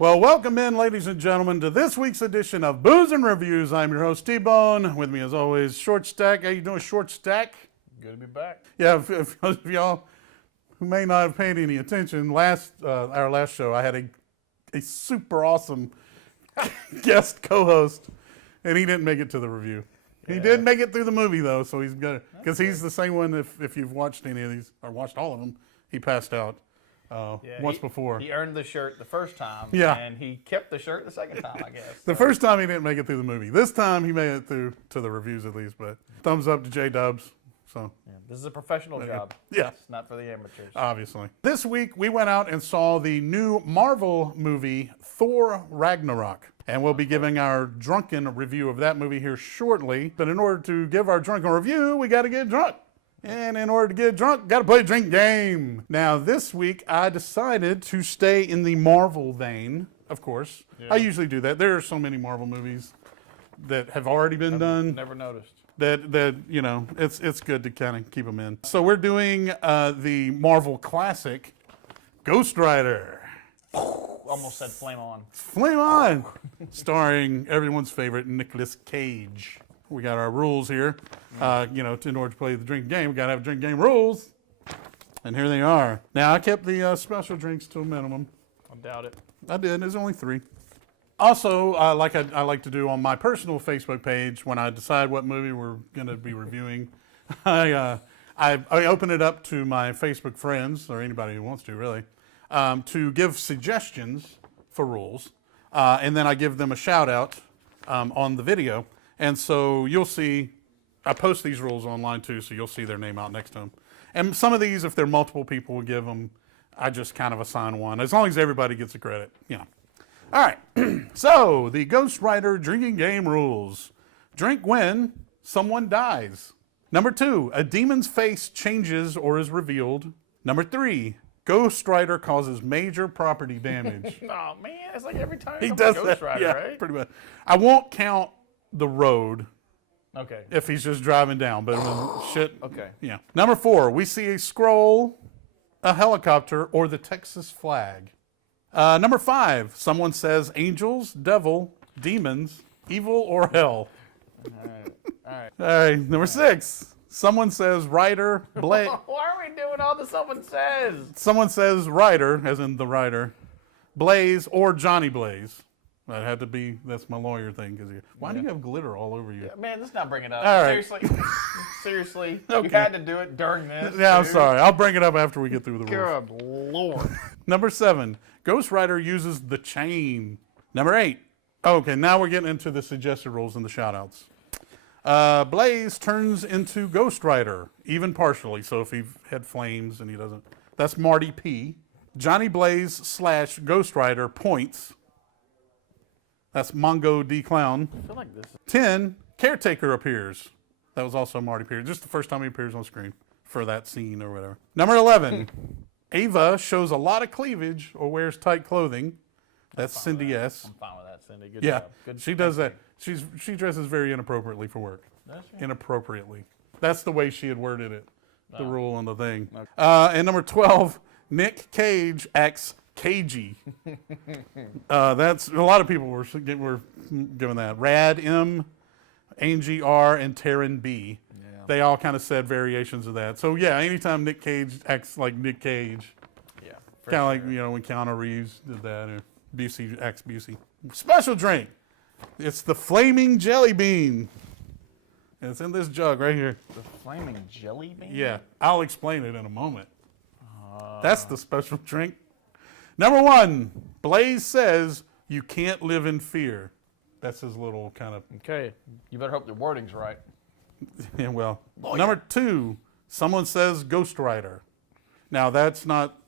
Well, welcome in, ladies and gentlemen, to this week's edition of Booze and Reviews. I'm your host, T-Bone. With me, as always, Short Stack. How you doing, Short Stack? Good to be back. Yeah, if those of y'all who may not have paid any attention, our last show, I had a super awesome guest co-host, and he didn't make it to the review. Yeah. He did make it through the movie, though, so he's good. Because he's the same one, if you've watched any of these, or watched all of them, he passed out. Once before. He earned the shirt the first time, and he kept the shirt the second time, I guess. The first time he didn't make it through the movie. This time he made it through to the reviews at least, but thumbs up to J-Dubs. So this is a professional job. Yeah. It's not for the amateurs. Obviously. This week we went out and saw the new Marvel movie, Thor Ragnarok. And we'll be giving our drunken review of that movie here shortly. But in order to give our drunken review, we got to get drunk. And in order to get drunk, got to play a drink game. Now, this week, I decided to stay in the Marvel vein, of course. Yeah. I usually do that. There are so many Marvel movies that have already been done. Never noticed. That you know, it's good to kind of keep them in. So we're doing the Marvel classic, Ghost Rider. Almost said Flame On. Flame On! Starring everyone's favorite Nicolas Cage. We got our rules here. In order to play the drink game, we got to have drink game rules. And here they are. Now, I kept the special drinks to a minimum. I doubt it. I did. There's only 3. Also, like I like to do on my personal Facebook page, when I decide what movie we're going to be reviewing, I open it up to my Facebook friends, or anybody who wants to, really, to give suggestions for rules. And then I give them a shout-out on the video. And so you'll see, I post these rules online too, so you'll see their name out next to them. And some of these, if they're multiple people, we'll give them, I just kind of assign one, as long as everybody gets the credit, you know. All right, so the Ghost Rider drinking game rules. Drink when someone dies. Number 2, a demon's face changes or is revealed. Number 3, Ghost Rider causes major property damage. Oh man, it's like every time he does Ghost Rider, yeah, right? Pretty much. I won't count the road. Okay. If he's just driving down, but shit. Okay. Yeah. Number 4, we see a scroll, a helicopter, or the Texas flag. Number 5, someone says angels, devil, demons, evil, or hell. All right. All right. Number 6, someone says rider, Blaze. Why are we doing all the someone says? Someone says rider, as in the rider, Blaze, or Johnny Blaze. That had to be, that's my lawyer thing. Why do you have glitter all over you? Yeah, man, let's not bring it up. All right. Seriously. Okay. You had to do it during this. Yeah, I'm sorry. I'll bring it up after we get through the rules. Good Lord. Number 7, Ghost Rider uses the chain. Number 8, okay, now we're getting into the suggested rules and the shout-outs. Blaze turns into Ghost Rider, even partially. So if he had flames and he doesn't, that's Marty P. Johnny Blaze / Ghost Rider points. That's Mongo D. Clown. I feel like this is... 10, Caretaker appears. That was also Marty P. Just the first time he appears on screen for that scene or whatever. Number 11, Ava shows a lot of cleavage or wears tight clothing. That's Cindy S. I'm fine with that, Cindy. Good yeah, job. Good she does that. She dresses very inappropriately for work. Does she? Inappropriately. That's the way she had worded it, the rule on the thing. Okay. And number 12, Nick Cage acts cagey. That's a lot of people were giving that. Rad M, Angie R, and Taryn B. Yeah. They all kind of said variations of that. So yeah, anytime Nick Cage acts like Nick Cage, yeah, kind of like when Keanu Reeves did that, or Busey acts Busey. Special drink. It's the Flaming Jelly Bean. And it's in this jug right here. The Flaming Jelly Bean? Yeah, I'll explain it in a moment. That's the special drink. Number 1, Blaze says you can't live in fear. That's his little kind of... Okay, you better hope the wording's right. Yeah, well. Number 2, someone says Ghost Rider. Now, that's not...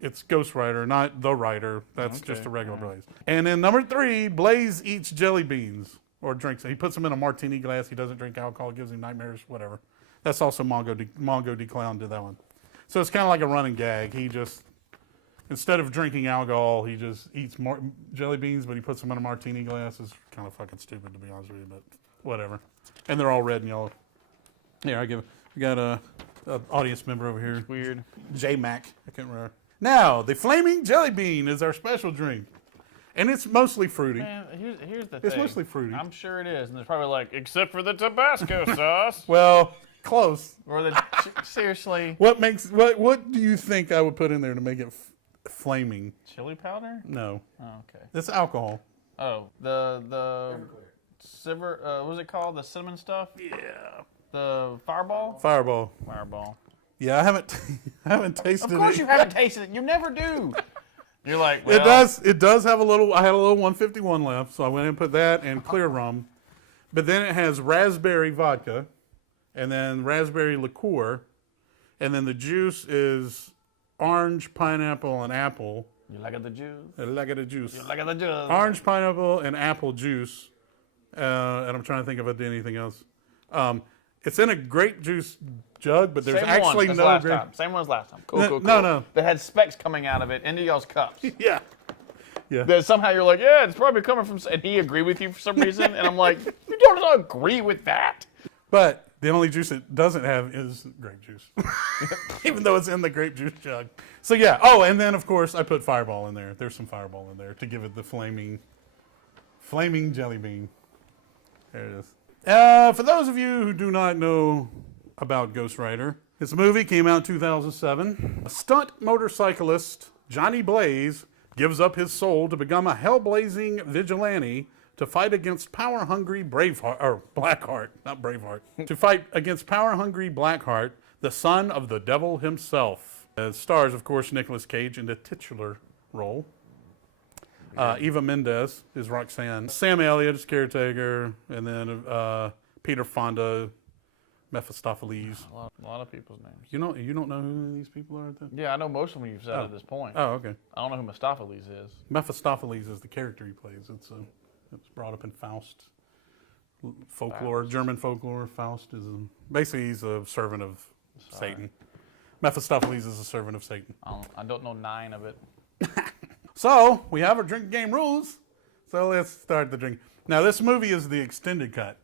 It's Ghost Rider, not the Rider. That's just a regular Blaze. And then number 3, Blaze eats jelly beans or drinks. He puts them in a martini glass. He doesn't drink alcohol. Gives him nightmares, whatever. That's also Mongo D. Clown did that one. So it's kind of like a running gag. He just... Instead of drinking alcohol, he just eats jelly beans, but he puts them in a martini glass. It's kind of fucking stupid, to be honest with you, but whatever. And they're all red and yellow. Here, we got a audience member over here. It's weird. J Mac. I can't remember. Now, the Flaming Jelly Bean is our special drink. And it's mostly fruity. Man, here's the thing. It's mostly fruity. I'm sure it is, and there's probably like, except for the Tabasco sauce. Well, close. Or the seriously. What do you think I would put in there to make it flaming? Chili powder? No. Oh, okay. It's alcohol. Oh, the silver. What was it called? The cinnamon stuff? Yeah. The fireball? Fireball. Fireball. Yeah, I haven't tasted it. Of course you haven't tasted it. You never do. You're like, well. It does have a little, I had a little 151 left, so I went and put that and clear rum. But then it has raspberry vodka, and then raspberry liqueur, and then the juice is orange, pineapple, and apple. You like the juice? I like the juice. You like the juice? Orange, pineapple, and apple juice. And I'm trying to think if I did anything else. It's in a grape juice jug, but there's actually no grape. Same one as last time. Cool. No. That had specks coming out of it into y'all's cups. Yeah. That somehow you're like, yeah, it's probably coming from. And he agreed with you for some reason, and I'm like, you don't agree with that. But the only juice it doesn't have is grape juice, even though it's in the grape juice jug. So yeah. Oh, and then of course I put Fireball in there. There's some Fireball in there to give it the flaming jelly bean. There it is. For those of you who do not know about Ghost Rider, this movie came out in 2007. A stunt motorcyclist, Johnny Blaze, gives up his soul to become a hell-blazing vigilante to fight against power-hungry Blackheart, not Braveheart, to fight against power-hungry Blackheart, the son of the devil himself. It stars, of course, Nicolas Cage in the titular role. Eva Mendes is Roxanne. Sam Elliott is caretaker, and then Peter Fonda, Mephistopheles. A lot of people's names. You don't know who these people are? Yeah, I know most of them you've said at this point. Oh, okay. I don't know who Mephistopheles is. Mephistopheles is the character he plays. It's brought up in Faust folklore, German folklore. Faust is basically he's a servant of Satan. Mephistopheles is a servant of Satan. I don't know 9 of it. So, we have our drinking game rules. So, let's start the drink. Now, this movie is the extended cut.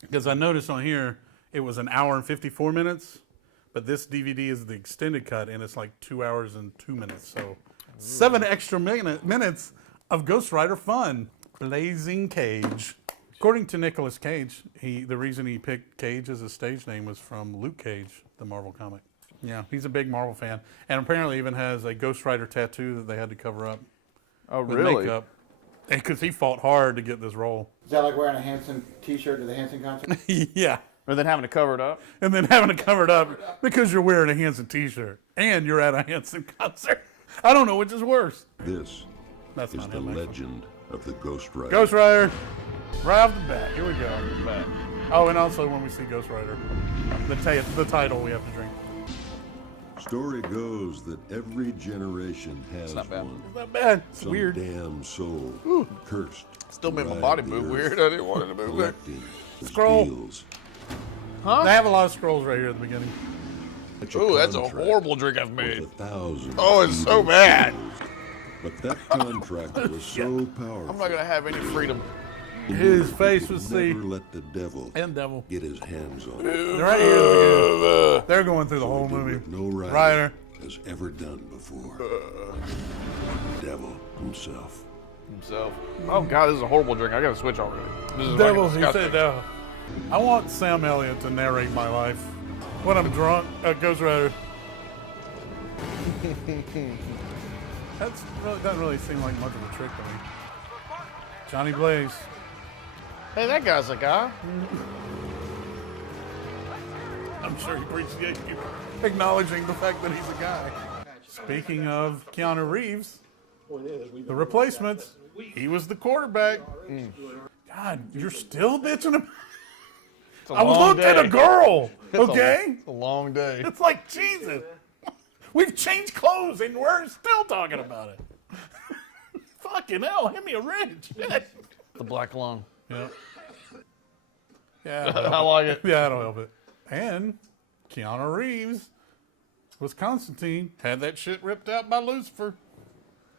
Because I noticed on here, it was 1 hour and 54 minutes. But this DVD is the extended cut, and it's like 2 hours and 2 minutes. So, 7 extra minutes of Ghost Rider fun. Blazing Cage. According to Nicolas Cage, the reason he picked Cage as his stage name was from Luke Cage, the Marvel comic. Yeah, he's a big Marvel fan, and apparently even has a Ghost Rider tattoo that they had to cover up. Oh, with really? Makeup, because he fought hard to get this role. Is that like wearing a Hanson T-shirt to the Hanson concert? Yeah. Or then having to cover it up? And then having to cover it up because you're wearing a Hanson T-shirt and you're at a Hanson concert. I don't know which is worse. This That's is the legend of the Ghost Rider. Ghost Rider, right off the bat. Here we go. Oh, and also when we see Ghost Rider, the title we have to drink. Story goes that every generation has one. It's not bad. It's Some weird. damn soul cursed. Still made my to body ride move the weird. earth, I didn't want it to move weird. collecting the Scroll. steals. They have a lot of scrolls right here at the beginning. Such a Ooh, that's a contract horrible drink I've worth made. 1,000 Oh, it's so evil bad. souls. But that contract was so powerful. I'm not going to have any freedom. His face was Never see. let the devil And devil. get his hands on it. They're right here. At the beginning. They're going through the whole Did movie. what no rider Rider. has ever done before. The devil himself. Oh, God, this is a horrible drink. I got to switch already. This is Devils, he fucking said devil. I want Sam Elliott to narrate my life when I'm drunk at Ghost Rider. Doesn't really seem like much of a trick to me. Johnny Blaze. Hey, that guy's a guy. I'm sure he appreciates you acknowledging the fact that he's a guy. Speaking of Keanu Reeves, the replacements, he was the quarterback. God, you're still bitching him. I looked at a girl, okay? It's a long day. It's like, Jesus. We've changed clothes and we're still talking about it. Fucking hell, hit me a wrench. Shit. The black lung. Yeah. Yeah. I like it. Yeah, I don't help it. And Keanu Reeves was Constantine. Had that shit ripped out by Lucifer.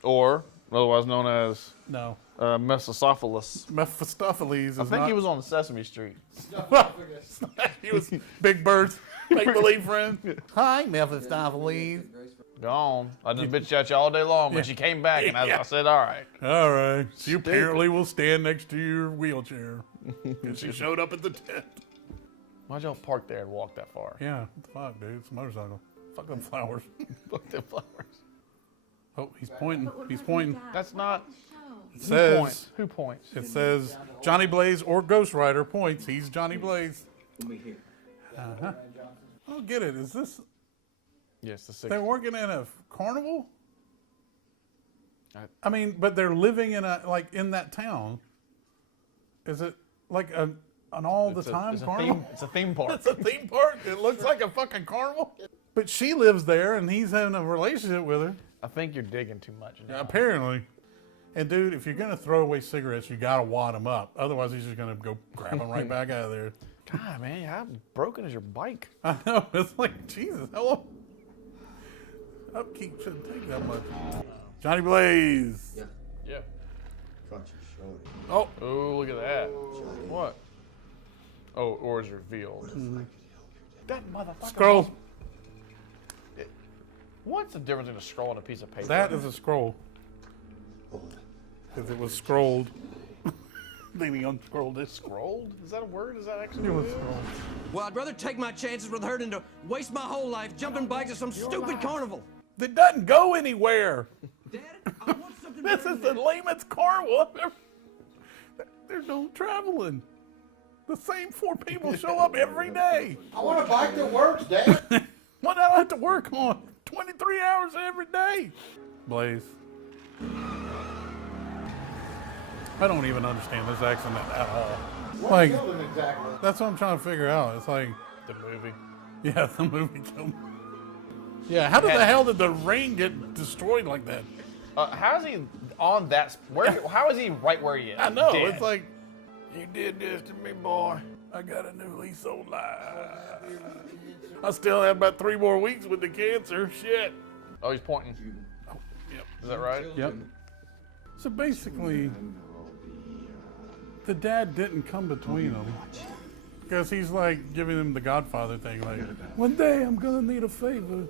Or, otherwise known as No. Mephistopheles. Mephistopheles is I think he was on Sesame Street. He was Big Bird's make-believe friend. Hi, Mephistopheles. Gone. I just bitched at you all day long, but she came back, and I said, all right. All right. She apparently will stand next to your wheelchair. And she showed up at the tent. Why'd y'all park there and walk that far? Yeah, what the fuck, dude? It's a motorcycle. Fuck them flowers. Fuck them flowers. Oh, he's pointing. He's pointing. That's not. It says, Who points? it says Johnny Blaze or Ghost Rider points. He's Johnny Blaze. Uh-huh. I don't get it. Is this, Yes, the they're 6th. working in a carnival? I mean, but they're living in in that town. Is it like an all the time carnival? It's a theme park. It's a theme park. It looks like a fucking carnival. But she lives there, and he's having a relationship with her. I think you're digging too much. Now. Apparently. And dude, if you're gonna throw away cigarettes, you gotta wad them up. Otherwise, he's just gonna go grab them right back out of there. God, man, how broken is your bike? I know. It's like Jesus. How long? Upkeep shouldn't take that much. Johnny Blaze. Yeah. Oh, Oh, look at that. What? Oh, or is revealed. That motherfucker. scroll. What's the difference between a scroll and a piece of paper? That is a scroll. Because it was scrolled. Then he unscrolled it. Scrolled? Is that a word? Is that actually It a was word? scrolled. Well, I'd rather take my chances with her than to waste my whole life jumping bikes at some stupid carnival. It doesn't go anywhere. Dad, I want something This better is than the lamest carnival. There's no traveling. The same 4 people show up every day. I want a bike that works, Dad. What do I have to work on? 23 hours every day. Blaze. I don't even understand this accent at all. What Like, killed him exactly? that's what I'm trying to figure out. It's like, The movie. yeah, the movie killed me. Yeah, how did the hell did the rain get destroyed like that? How is he on that? How is he right where he is? I know. Dead. It's like, you did this to me, boy. I got a new lease on life. I still have about 3 more weeks with the cancer. Shit. Oh, he's pointing. Yep. Is that right? Yep. So basically, the dad didn't come between them. Because he's like giving him the Godfather thing, like, one day I'm gonna need a favor.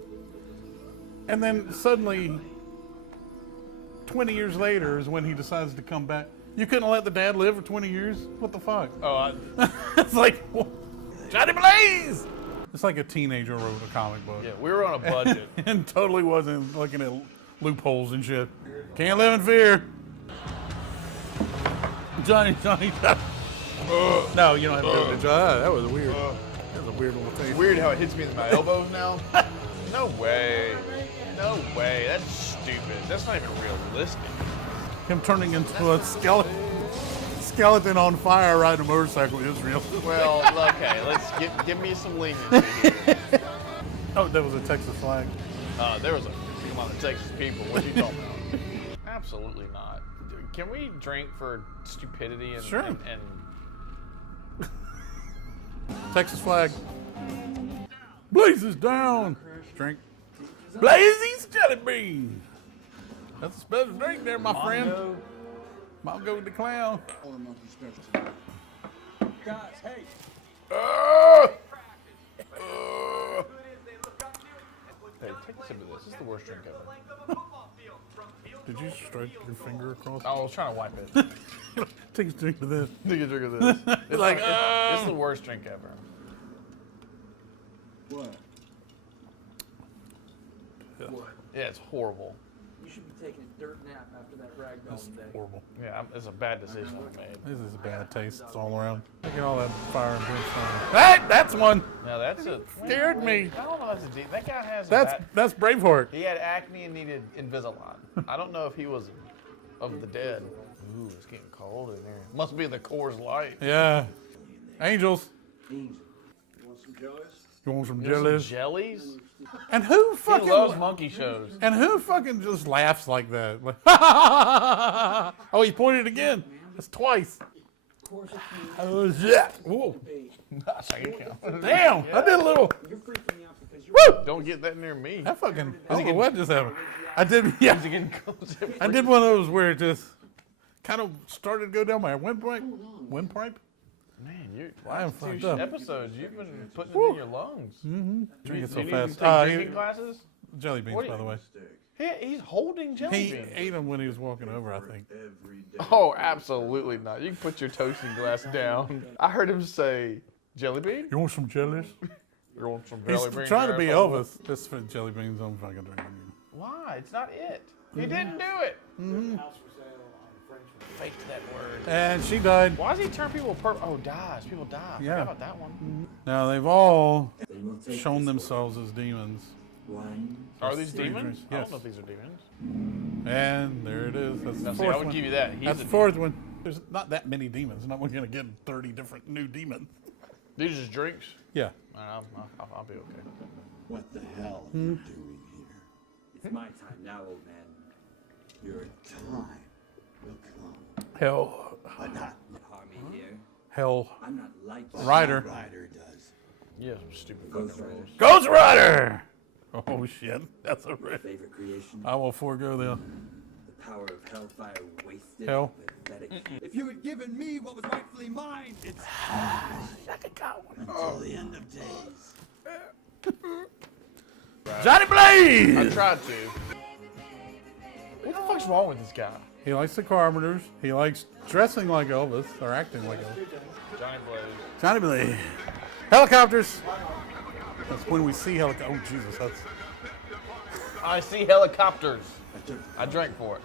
And then suddenly, 20 years later is when he decides to come back. You couldn't let the dad live for 20 years? What the fuck? Oh, It's like, Johnny Blaze! It's like a teenager wrote a comic book. yeah. We were on a budget. And totally wasn't looking at loopholes and shit. Can't live in fear. Johnny. No, you don't have to do it. That was weird. That was a weird little thing. Weird how it hits me in my elbows now. No way. No way. That's stupid. That's not even realistic. Him turning into a skeleton on fire riding a motorcycle is real. Well, okay. Let's give me some leniency here. Oh, that was a Texas flag. There was a come on, the Texas people. What you talking about? Absolutely not. Can we drink for stupidity and Sure. and Texas flag. Blaze is down. Drink. Blazy's jelly bean. That's a special drink there, my friend. Mongo the clown. Guys, hey. Hey, take a sip of this. This is the worst drink ever. Did you strike your finger across? I was trying to wipe it. Take a drink of this. Take a drink of this. It's Like, it's the worst drink ever. What? Yeah, it's horrible. You should be taking a dirt nap after that ragdoll day. Horrible. Yeah, it's a bad decision I made. This is a bad taste. It's all around. Look at all that fire and brimstone. Hey, that's one. Now that's a Scared me. I don't know if that's a deep. That guy has. That's Braveheart. He had acne and needed Invisalign. I don't know if he was of the dead. Ooh, it's getting cold in here. Must be the Coors Light. Yeah. Angels. Angel. You want some Some jellies? jellies? And who He fucking loves monkey shows. and who fucking just laughs like that? Like, oh, he pointed again. That's twice. Oh, yeah. Whoa. Second count. Damn. I did a little. You're freaking me out because you're Woo. Don't get that near me. I fucking. I don't know what just happened. I did. Yeah. He's getting closer. I did one of those where it just kind of started to go down my windpipe. Windpipe. Man, you. I am Two fucked up. episodes. You've been putting it in your lungs. Drinking so Do you need fast. to take drinking classes? jelly beans, What do by you- the way. He's holding jelly He beans. ate them when he was walking over, I think. Oh, absolutely not. You can put your toasting glass down. I heard him say, jelly bean? You want some jellies? You want some He's jelly beans? trying to be asshole? Elvis. That's for jelly beans. I'm fucking drinking. Why? It's not it. He didn't do it. Faked that word. And she died. Why does he turn people purple? Oh, dies. People die. I Yeah. forgot about that one. Now they've all shown themselves as demons. Are these Three demons? drinks, I yes. don't know if these are demons. And there it is. That's the Now, see, fourth I would one. give you that. He's That's a the fourth one. There's not that many demons. Not going to get 30 different new demons. These are just drinks. Yeah. I'll be okay. What the hell are you doing here? It's my time now, old man. Your time will come. Hell. But not Harm me here. Hell. I'm not like you. Rider. Rider does. Yeah, some stupid fucking rules. Ghost Rider! Oh, shit. That's a rip. Favorite creation. I will forego them. The power of hellfire wasted. Hell. Pathetic. If you had given me what was rightfully mine, it's until the end of days. Johnny Blaze! I tried to. What the fuck's wrong with this guy? He likes the Carpenters. He likes dressing like Elvis or acting like Elvis. Johnny Blaze. Johnny Blaze. Helicopters. That's when we see helicopters. Oh, Jesus. That's I see helicopters. I drank for it.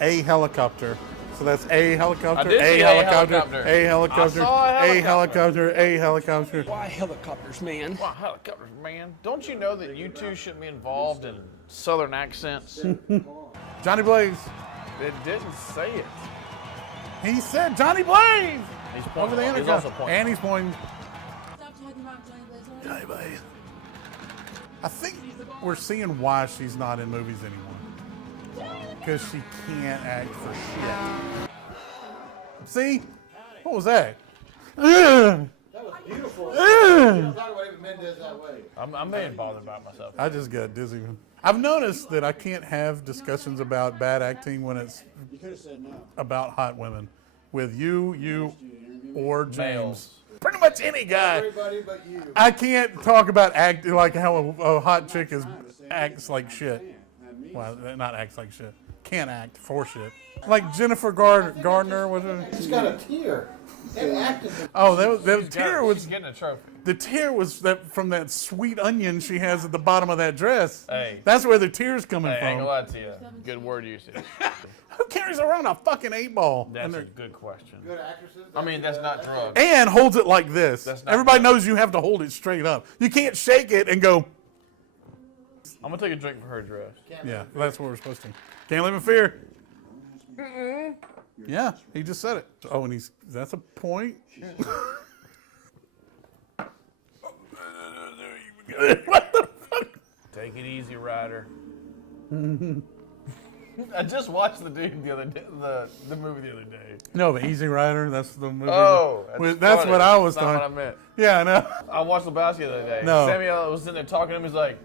a helicopter. So that's a helicopter, I did a see a helicopter, helicopter. a helicopter, I saw a a helicopter, a helicopter. Why helicopters, man? Wow, helicopters, man. Don't you know that you two shouldn't be involved in southern accents? Johnny Blaze. It didn't say it. He said Johnny Blaze He's pointing. over the He's intercom. also pointing. And he's pointing. Stop talking about Johnny Blaze. Johnny Blaze. I think we're seeing why she's not in movies anymore. Because she can't act for shit. See? What was that? Ugh. That was beautiful. Ugh. Not what even Mendez that way. I'm being bothered about myself. I just got dizzy. I've noticed that I can't have discussions about bad acting when it's You could have said no. about hot women with you, or James. Males. Pretty much any guy. Everybody but you. I can't talk about acting like how a hot chick acts like shit. Well, not acts like shit. Can't act for shit. Like Jennifer Gardner was her. She's got a tear. And acted. Oh, that She's tear got- was she's getting a trophy. the tear was that from that sweet onion she has at the bottom of that dress. Hey. That's where the tear's coming Hey, I ain't from. gonna lie to you. Good word usage. Who carries around a fucking 8-ball That's a good question. Good actresses. I mean, that's not drugs. and holds it like this? That's not Everybody drugs. knows you have to hold it straight up. You can't shake it and go. I'm gonna take a drink for her dress. Yeah, that's what we're supposed to. Can't live in fear. Yeah, he just said it. Oh, and that's a point. What the fuck? Take it easy, Ryder. I just watched the dude the other day, the movie the other day. No, but Easy Rider, that's the movie. Oh, that's funny. what I was That's not talking. what I meant. Yeah, I know. I watched Lebowski the other day. No. Samuel was sitting there talking to him. He's like,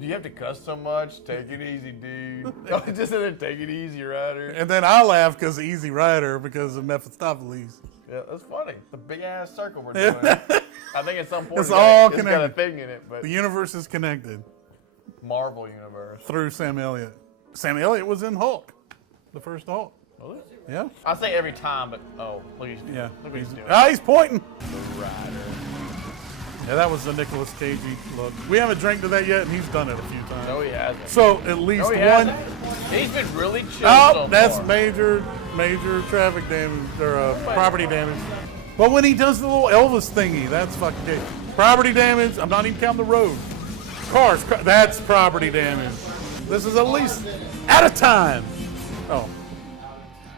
"Do you have to cuss so much? Take it easy, dude." I just sitting there, take it easy, Ryder. And then I laugh because Easy Rider because of Mephistopheles. Yeah, that's funny. The big ass circle we're doing. I think at some point It's all got a connected. thing in it, but The universe is connected Marvel universe. through Sam Elliott. Sam Elliott was in Hulk, the first Hulk. Really? Yeah, I say every time, but oh, look at he's yeah. Look what he's doing. He's pointing. Yeah, that was the Nicolas Cagey look. We haven't drank to that yet, and he's done it a few times. No, he hasn't. So at least No, he one. hasn't. He's been really chill Oh, so that's far. major traffic damage or property damage. But when he does the little Elvis thingy, that's fucking good. Property damage. I'm not even counting the road. Cars. That's property damage. This is at least out of time. Oh,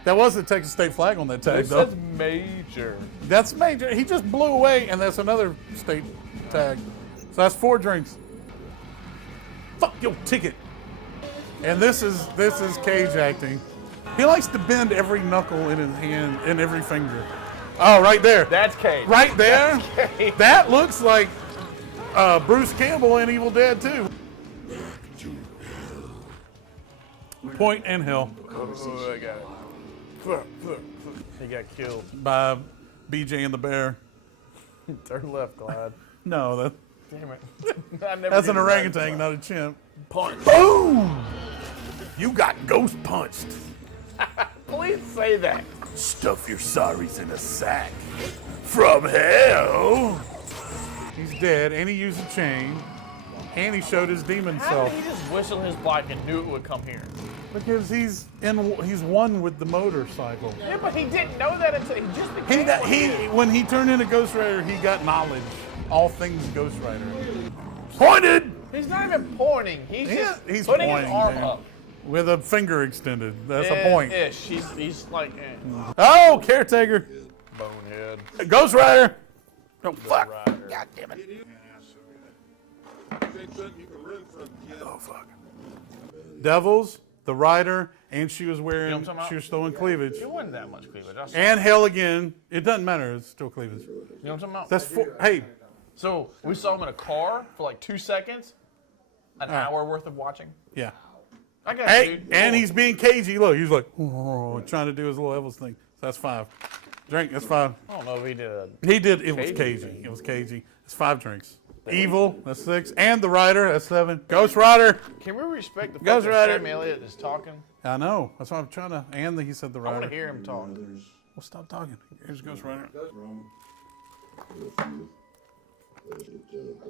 that was the Texas state flag on that tag, This though. is major. That's major. He just blew away, and that's another state tag. So that's 4 drinks. Fuck your ticket. And this is Cage acting. He likes to bend every knuckle in his hand and every finger. Oh, right there. That's Cage. Right there. That's Cage. That looks like Bruce Campbell in Evil Dead 2. Point and Hill Oh, I got it. He got killed. by BJ and the Bear. Turn left, Clyde. No, Damn it. I never That's did an the right orangutan, one. not a chimp. Punch. Boom! You got ghost punched. Please say that. Stuff your sorries in a sack. From hell. He's dead, and he used a chain, and he showed his demon How self. did he just whistle his bike and knew it would come here? Because he's one with the motorcycle. Yeah, but he didn't know that until he just became When he turned into Ghost Rider, he got knowledge. All things Ghost Rider. Pointed! He's not even pointing. He's He's putting pointing, his arm man. up. With a finger extended. That's a point. Ish. He's like, Oh, caretaker. bonehead. Ghost Rider. Oh, fuck. Rider. God damn it. Oh, fuck. Devils, the Rider, and she was wearing, what I'm talking about? she was throwing cleavage. It wasn't that much cleavage. I saw And hell again. It doesn't matter. It's still cleavage. You know what I'm talking about? That's hey, So we saw him in a car for like 2 seconds. An right. hour worth of watching. yeah. I got Hey, you, dude. and Cool. he's being cagey. Look, he's like, trying to do his little Elvis thing. So that's 5. Drink, that's 5. I don't know if he did a. He did, it was Cagey cagey. thing. It was cagey. It's 5 drinks. Evil, that's 6. And the Rider, that's 7. Ghost Rider. Can we respect the fact Ghost that Rider. Sam Elliott is talking? I know. That's why I'm trying to, and he said the I want Rider. to hear him talk. Well, stop talking. Here's Ghost Rider.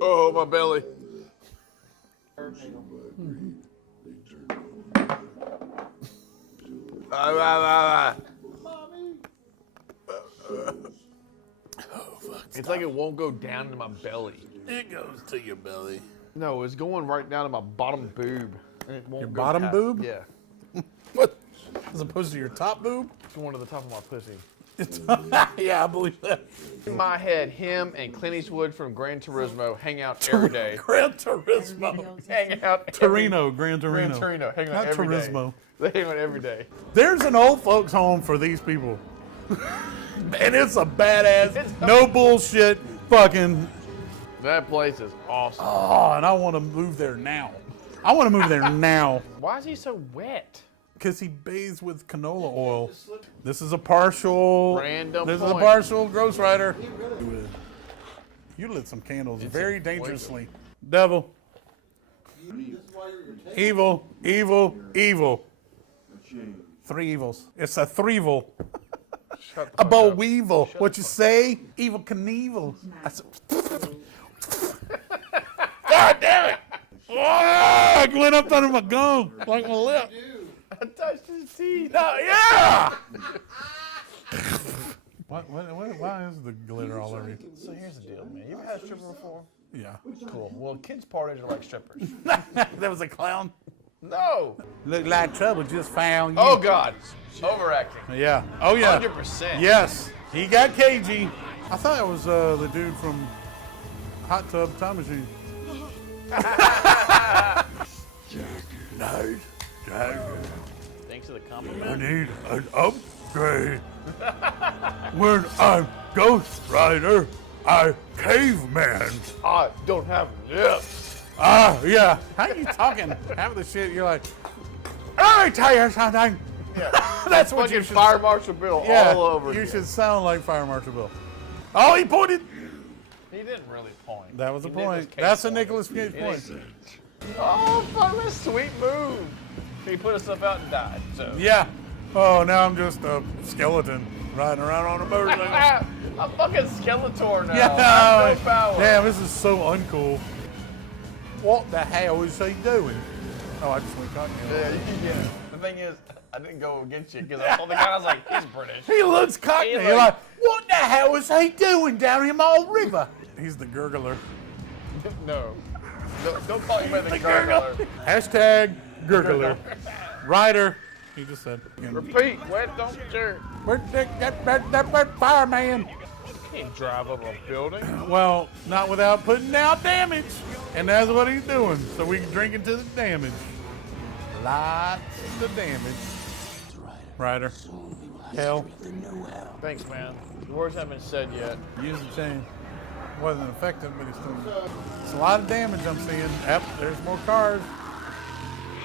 Oh, my belly. It's like it won't go down to my belly. It goes to your belly. No, it's going right down to my bottom boob. And it won't Your go bottom past- boob? Yeah. What? As opposed to your top boob? It's going to the top of my pussy. Yeah, I believe that. In my head, him and Clint Eastwood from Gran Turismo hang out every day. Gran Turismo. Hang out. Torino, Gran Torino. Gran Torino. Hang out Not every day. Turismo. They hang out every day. There's an old folks home for these people. And it's a badass, no bullshit, fucking, That place is awesome. oh, and I want to move there now. I want to move there now. Why is he so wet? Because he bathes with canola oil. This is a partial. Random This is a point. partial Ghost Rider. You lit some candles very dangerously. Devil. Evil, evil, evil. 3 evils. It's a 3-evil. Shut the A fuck boll up. weevil. What you say? Evil Knievel. I said, God damn it! Oh, it went up under my gum, like my lip. I touched his teeth. Oh, yeah! Why is the glitter all over you? So here's the deal, man. You ever had a stripper before? Yeah. Cool. Well, kids' parties are like strippers. That was a clown. No. Looked like trouble just found you. Oh, God. Overacting. Yeah. Oh, yeah. 100%. Yes. He got cagey. I thought it was the dude from Hot Tub Time Machine. Thanks for the compliment. I need an upgrade. When I'm Ghost Rider, I caveman. I don't have lips. Ah, yeah. How you talking? Half of the shit, you're like, let me tell you something. Yeah. That's what you Fucking should Fire Marshal Bill yeah, all over you again. should sound like Fire Marshal Bill. Oh, he pointed. He didn't really point. That was a He Nicolas point. Cage That's a pointed. Nicolas Cage He point. didn't- Oh, fuck, that's a sweet move. He put himself out and died. So. Yeah. Oh, now I'm just a skeleton riding around on a motorcycle. I'm fucking Skeletor now. Yeah. I have no power. Damn, this is so uncool. What the hell is he doing? Oh, I just went cotton. Yeah. The thing is, I didn't go against you because I saw the guy. I was like, he's British. He looks cockney. He You're like- like, what the hell is he doing down in Mall River? He's the gurgler. No. Don't call him by the gurgler. Hashtag gurgler. Rider. He just said. Repeat. Wet, don't jerk. Where's that fireman? Can't drive up a building. Well, not without putting out damage. And that's what he's doing. So we can drink into the damage. Lots of damage. Rider. Hell. Thanks, man. The words haven't been said yet. Use the chain. Wasn't effective, but it's still. It's a lot of damage I'm seeing. Yep, there's more cars.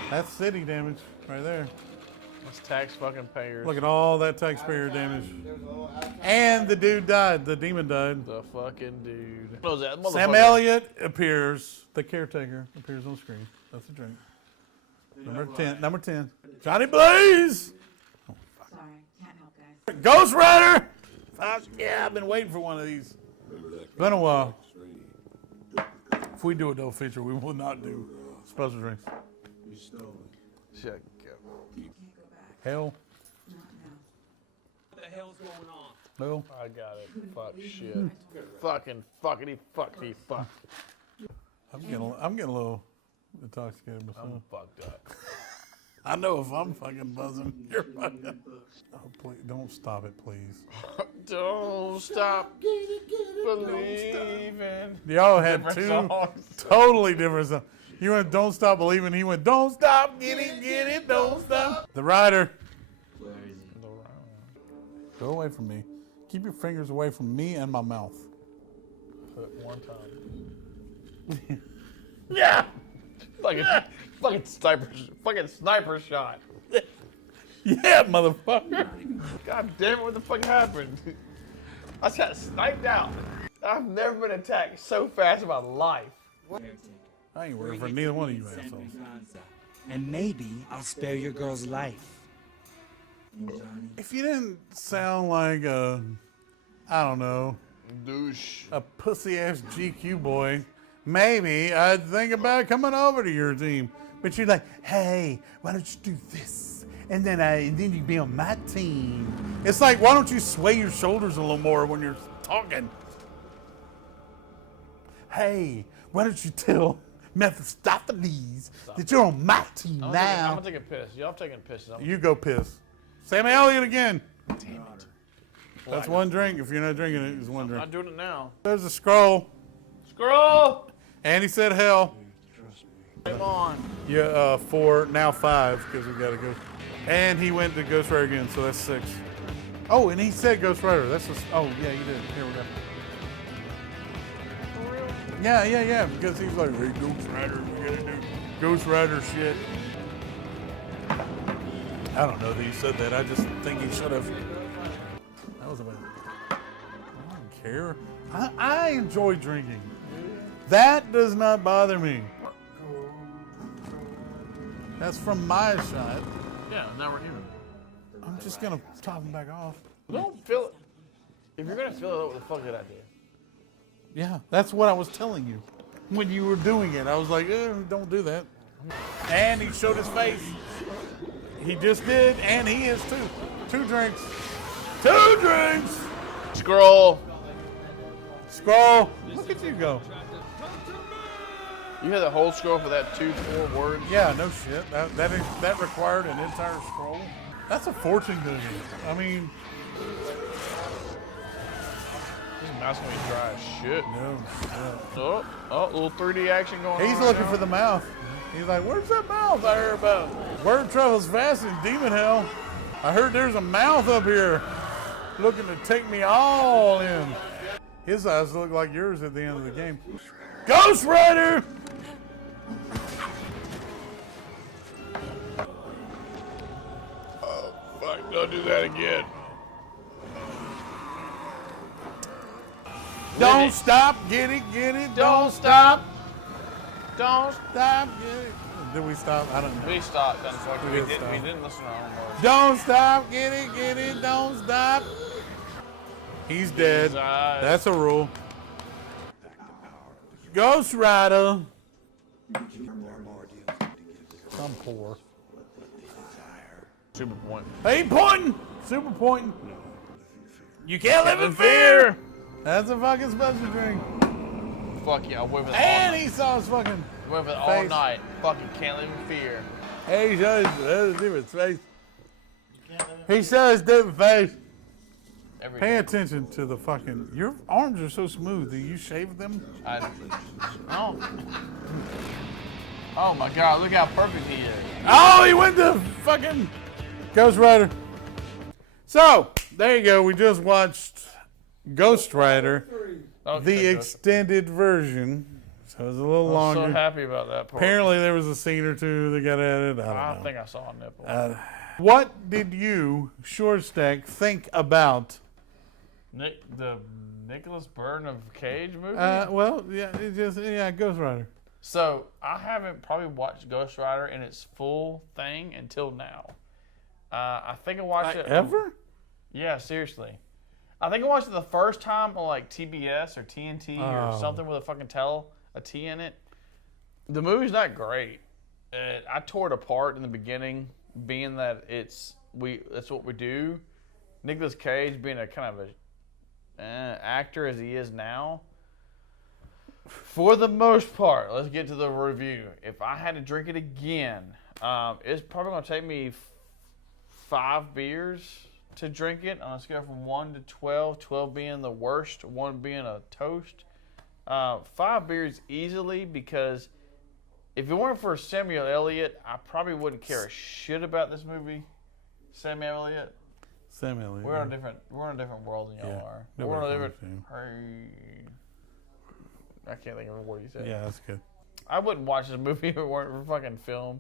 That's city damage right there. That's tax fucking payers. Look at all that taxpayer damage. And the dude died. The demon died. The fucking dude. What was that? Sam Motherfucker. Elliott appears. The caretaker appears on screen. That's a drink. Number 10. Number 10. Johnny Blaze. Sorry, can't help, guys. Ghost Rider. Yeah, I've been waiting for one of these. Been a while. If we do a double feature, we will not do special drinks. Shit. Can't go back. Hell. Not now. What the hell's going on? No. I got it. Fuck shit. Fucking fuckity fuckity fuck. I'm getting a little intoxicated myself. I'm fucked up. I know if I'm fucking buzzing, you're fucking. Oh, please, don't stop it, please. Don't stop believing. Y'all had Different two songs. totally different songs. You went "Don't Stop Believing." He went "Don't Stop, get it, don't stop." The Rider. Where is he? Go away from me. Keep your fingers away from me and my mouth. Put one time. Yeah. Fucking sniper shot. Yeah, motherfucker. God damn it! What the fuck happened? I just got sniped out. I've never been attacked so fast in my life. I ain't worried for neither one of you assholes. And maybe I'll spare your girl's life. Johnny? If you didn't sound like a, I don't know, Douche. a pussy ass GQ boy, maybe I'd think about coming over to your team. But you're like, hey, why don't you do this? And then you'd be on my team. It's like, why don't you sway your shoulders a little more when you're talking? Hey, why don't you tell Mephistopheles that you're on my team I'm now? gonna take a piss. Y'all taking pisses. You go piss. Sam Elliott again. Damn it. That's one drink. If you're not drinking it, it's one I'm drink. not doing it now. There's a scroll. Scroll! And he said hell. Come on. Yeah, 4, now 5, because we got to go. And he went to Ghost Rider again, so that's 6. Oh, and he said Ghost Rider. That's just, oh, yeah, you did. Here we go. Yeah, because he's like, hey, Ghost Rider, we got to do Ghost Rider shit. I don't know that he said that. I just think he should have. That was about. I don't care. I enjoy drinking. That does not bother me. That's from my shot. Yeah, now we're even. I'm just gonna top him back off. Don't fill it. If you're gonna fill it, what the fuck did I do? Yeah, that's what I was telling you when you were doing it. I was like, don't do that. And he showed his face. He just did, and he is too. 2 drinks. 2 drinks. Scroll. Scroll. Look at you go. You had the whole scroll for that 2-4 words. Yeah, no shit. That required an entire scroll. That's a fortune to me. I mean, This mouse gonna be dry as shit. no. Oh, little 3D action going on. He's right looking now. for the mouth. He's like, where's that mouth I heard about? Word travels fast in demon hell. I heard there's a mouth up here looking to take me all in. His eyes look like yours at the end of the game. Ghost Rider! Oh, fuck, don't do that again. Don't stop, get it, Don't stop. Don't. stop, get it. Did we stop? I don't know. We stopped, unfortunately. We We did stop. didn't listen to our own words. Don't stop, get it, don't stop. He's dead. That's a rule. Ghost Rider. I'm poor. Super point. Hey, pointing! Super pointing. You can't live in fear! That's a fucking special drink. Fuck yeah, I went with it And all he saw his fucking. night. Went with it all face. night. Fucking can't live in fear. Hey, he showed his different face. He showed his different face. Every Pay attention to the fucking. Your arms are so smooth. Do you shave them? Oh. Oh my god, look how perfect he is. Oh, he went to fucking Ghost Rider. So, there you go. We just watched Ghost Rider, the extended version. So it was a little I'm longer. so happy about that part. Apparently, there was a scene or two that got added. I don't I know. think I saw a nipple. What did you, Short Stack, think about? The Nicholas Byrne of Cage movie? Well, Ghost Rider. So I haven't probably watched Ghost Rider in its full thing until now. I think I watched it Ever? Yeah, seriously. I think I watched it the first time on like TBS or TNT or something with a T in it. The movie's not great. I tore it apart in the beginning, being that that's what we do. Nicolas Cage being a kind of a actor as he is now. For the most part, let's get to the review. If I had to drink it again, it's probably going to take me 5 beers to drink it on a scale from 1 to 12, 12 being the worst, 1 being a toast. 5 beers easily, because if it weren't for Samuel Elliott, I probably wouldn't care a shit about this movie. Samuel Elliott. We're in a different world than y'all are. We're on a different. I can't think of a word you said. Yeah, that's good. I wouldn't watch this movie if it weren't for fucking film.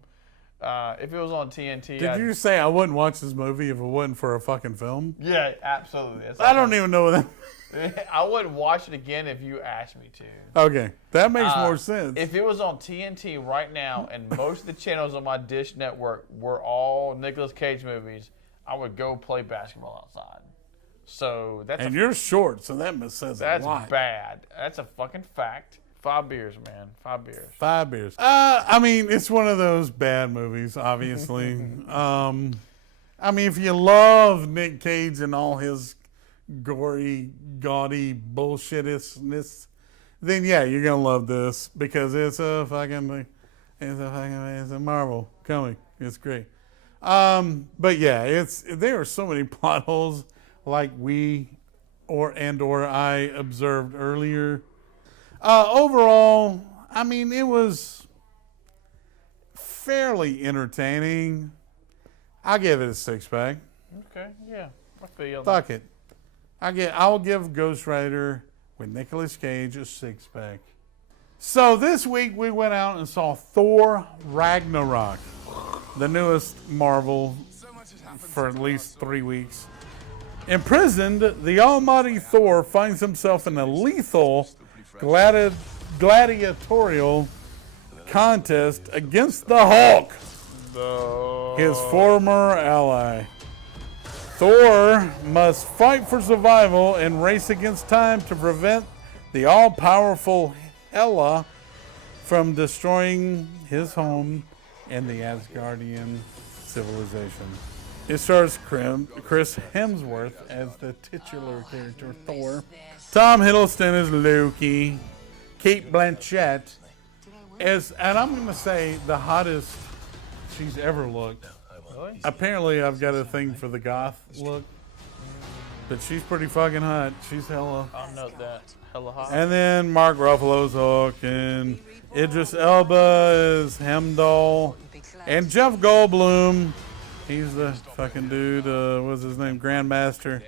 If it was on TNT, Did you say I wouldn't watch this movie if it wasn't for a fucking film? Yeah, absolutely. I don't even know what that. I wouldn't watch it again if you asked me to. Okay, that makes more sense. If it was on TNT right now and most of the channels on my Dish network were all Nicolas Cage movies, I would go play basketball outside. So and you're short, so that says a lot. That's bad. That's a fucking fact. 5 beers, man. 5 beers. 5 beers. I mean, it's one of those bad movies, obviously. I mean, if you love Nick Cage and all his gory, gaudy bullshitness, then yeah, you're gonna love this, because it's a Marvel comic. It's great. But yeah, there are so many plot holes, like or I observed earlier. Overall, I mean, it was fairly entertaining. I'll give it a 6-pack. Okay, yeah. I feel you on Fuck it. I'll give Ghost Rider with Nicolas Cage a 6-pack. So this week we went out and saw Thor Ragnarok, the newest Marvel for at least 3 weeks. Imprisoned, the almighty Thor finds himself in a lethal gladiatorial contest against the Hulk, his former ally. Thor must fight for survival and race against time to prevent the all-powerful Hela from destroying his home and the Asgardian civilization. It stars Chris Hemsworth as the titular character, Thor. Tom Hiddleston is Loki. Cate Blanchett is, and I'm going to say, the hottest she's ever looked. Really? Apparently, I've got a thing for the goth look, but she's pretty fucking hot. She's hella. I'll note that. Hella hot. And then Mark Ruffalo's Hulk, and Idris Elba is Heimdall, and Jeff Goldblum. He's the fucking dude. What's his name? Grandmaster,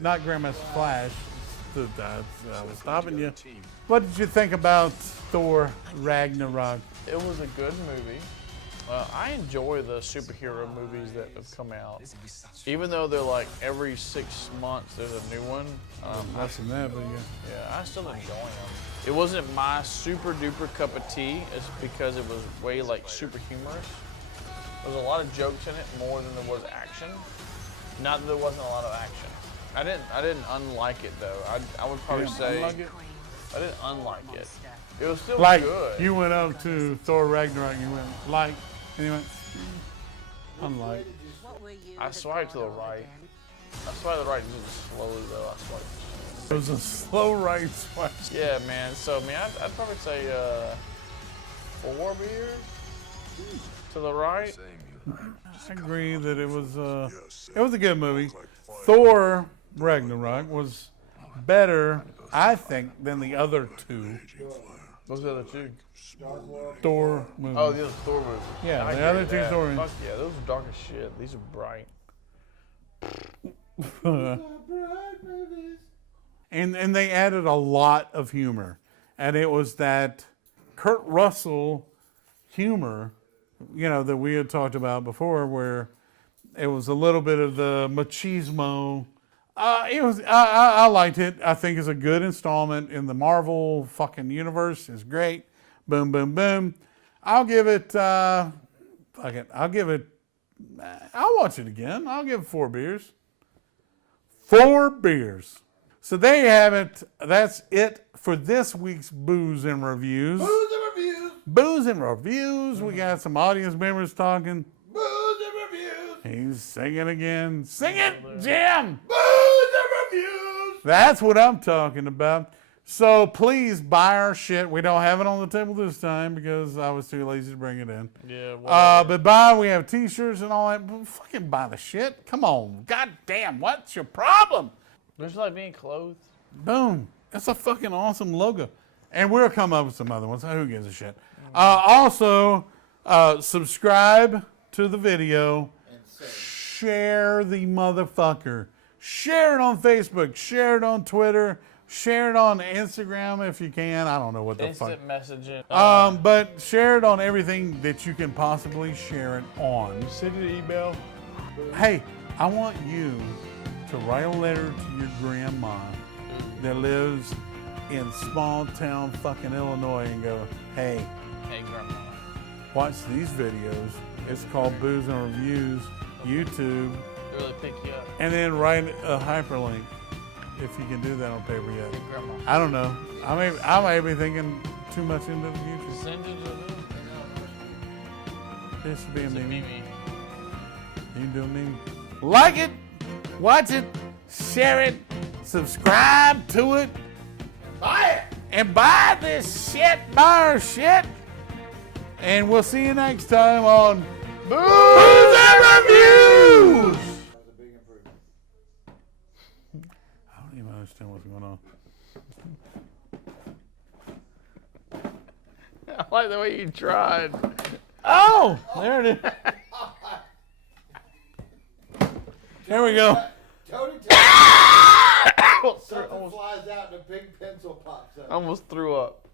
not Grandmaster Flash. I was stopping you. What did you think about Thor Ragnarok? It was a good movie. I enjoy the superhero movies that have come out. Even though they're like every 6 months there's a new one. Less than that, but yeah. Yeah, I still enjoy them. It wasn't my super duper cup of tea. It's because it was way like super humorous. There was a lot of jokes in it, more than there was action. Not that there wasn't a lot of action. I didn't unlike it though. I would probably say I didn't unlike it. It was still Like, good. you went up to Thor Ragnarok and you went, like, and you went, unlike. I swiped to the right. I swiped to the right just slowly though. I swiped. It was a slow right swipe. Yeah, man. So, I mean, I'd probably say 4 beers to the right. I agree that it was a good movie. Thor Ragnarok was better, I think, than the other 2 Those are the other 2. Thor movies. Oh, the other Thor movies. Yeah, I the agree other with 2 that. Thor. Fuck yeah, those are dark as shit. These are bright. And they added a lot of humor. And it was that Kurt Russell humor, that we had talked about before, where It was a little bit of the machismo. I liked it. I think it's a good installment in the Marvel fucking universe. It's great. Boom, boom, boom. I'll give it. I'll watch it again. I'll give it 4 beers. 4 beers. So there you have it. That's it for this week's Booze and Reviews. Booze and reviews. Booze and Reviews. We got some audience members talking. Booze and reviews. He's singing again. Sing it, Jim! Booze and reviews. That's what I'm talking about. So please buy our shit. We don't have it on the table this time because I was too lazy to bring it in. Yeah. Whatever. But we have t-shirts and all that. Fucking buy the shit. Come on. God damn, what's your problem? Just like being clothed. Boom. That's a fucking awesome logo. And we'll come up with some other ones. Who gives a shit? Also, subscribe to the video. Share the motherfucker. Share it on Facebook. Share it on Twitter. Share it on Instagram if you can. I don't know what the fuck. Instant messaging. But share it on everything that you can possibly share it on. Send an email. Hey, I want you to write a letter to your grandma that lives in small town fucking Illinois and go, hey, Grandma. watch these videos. It's called Booze and Reviews, YouTube, Really pick you up. and then write a hyperlink if you can do that on paper yet. Grandma. I don't know. I may be thinking too much into the future. Send it to who? This should be a It's a meme. Mimi. You can do a meme. Like it, watch it, share it, subscribe to it, Buy it. and buy this shit, buy our shit. And we'll see you next time on Booze and Reviews. That was a big improvement. I don't even understand what's going on. I like the way you tried. Oh, there it is. There we go. Tony, something flies out and a big pencil pops up. I almost threw up.